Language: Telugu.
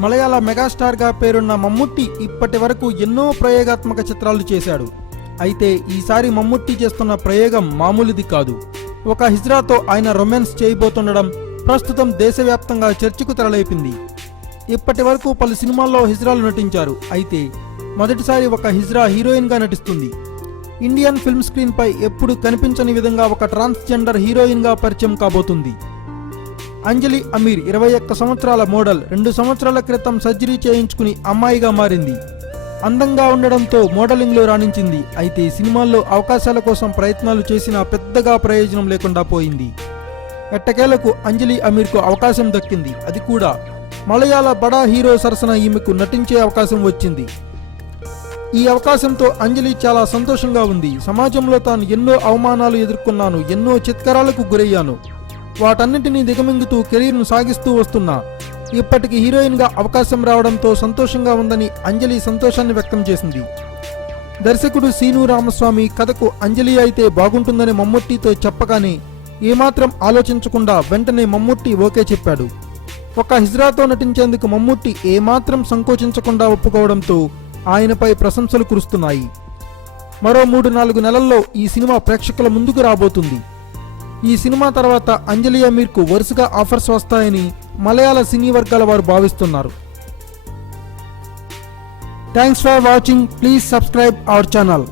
మలయాళ మెగాస్టార్గా పేరున్న మమ్ముట్టి ఇప్పటి వరకు ఎన్నో ప్రయోగాత్మక చిత్రాలు చేశాడు. అయితే ఈసారి మమ్ముట్టి చేస్తున్న ప్రయోగం మామూలుది కాదు. ఒక హిజ్రాతో ఆయన రొమాన్స్ చేయబోతుండడం ప్రస్తుతం దేశవ్యాప్తంగా చర్చకు తెరలేపింది. ఇప్పటి వరకు పలు సినిమాల్లో హిజ్రాలు నటించారు. అయితే మొదటిసారి ఒక హిజ్రా హీరోయిన్గా నటిస్తుంది. ఇండియన్ ఫిల్మ్ స్క్రీన్పై ఎప్పుడు కనిపించని విధంగా ఒక ట్రాన్స్జెండర్ హీరోయిన్గా పరిచయం కాబోతుంది. అంజలి అమీర్ ఇరవై ఒక్క సంవత్సరాల మోడల్ రెండు సంవత్సరాల క్రితం సర్జరీ చేయించుకుని అమ్మాయిగా మారింది. అందంగా ఉండడంతో మోడలింగ్లో రాణించింది. అయితే సినిమాల్లో అవకాశాల కోసం ప్రయత్నాలు చేసినా పెద్దగా ప్రయోజనం లేకుండా పోయింది. ఎట్టకేలకు అంజలి అమీర్కు అవకాశం దక్కింది. అది కూడా మలయాళ బడా హీరో సరసన ఈమెకు నటించే అవకాశం వచ్చింది. ఈ అవకాశంతో అంజలి చాలా సంతోషంగా ఉంది. సమాజంలో తాను ఎన్నో అవమానాలు ఎదుర్కొన్నాను ఎన్నో చిత్కరాలకు గురయ్యాను. వాటన్నిటినీ దిగమింగుతూ కెరీర్ను సాగిస్తూ వస్తున్నా. ఇప్పటికి హీరోయిన్గా అవకాశం రావడంతో సంతోషంగా ఉందని అంజలి సంతోషాన్ని వ్యక్తం చేసింది. దర్శకుడు సీను రామస్వామి కథకు అంజలి అయితే బాగుంటుందని మమ్ముట్టితో చెప్పగానే ఏమాత్రం ఆలోచించకుండా వెంటనే మమ్ముట్టి ఓకే చెప్పాడు. ఒక హిజ్రాతో నటించేందుకు మమ్ముట్టి ఏమాత్రం సంకోచించకుండా ఒప్పుకోవడంతో ఆయనపై ప్రశంసలు కురుస్తున్నాయి. మరో మూడు నాలుగు నెలల్లో ఈ సినిమా ప్రేక్షకుల ముందుకు రాబోతుంది. ఈ సినిమా తర్వాత అంజలి అమీర్కు వరుసగా ఆఫర్స్ వస్తాయని మలయాళ సినీ వర్గాల వారు భావిస్తున్నారు. Thanks for watching please subscribe our channel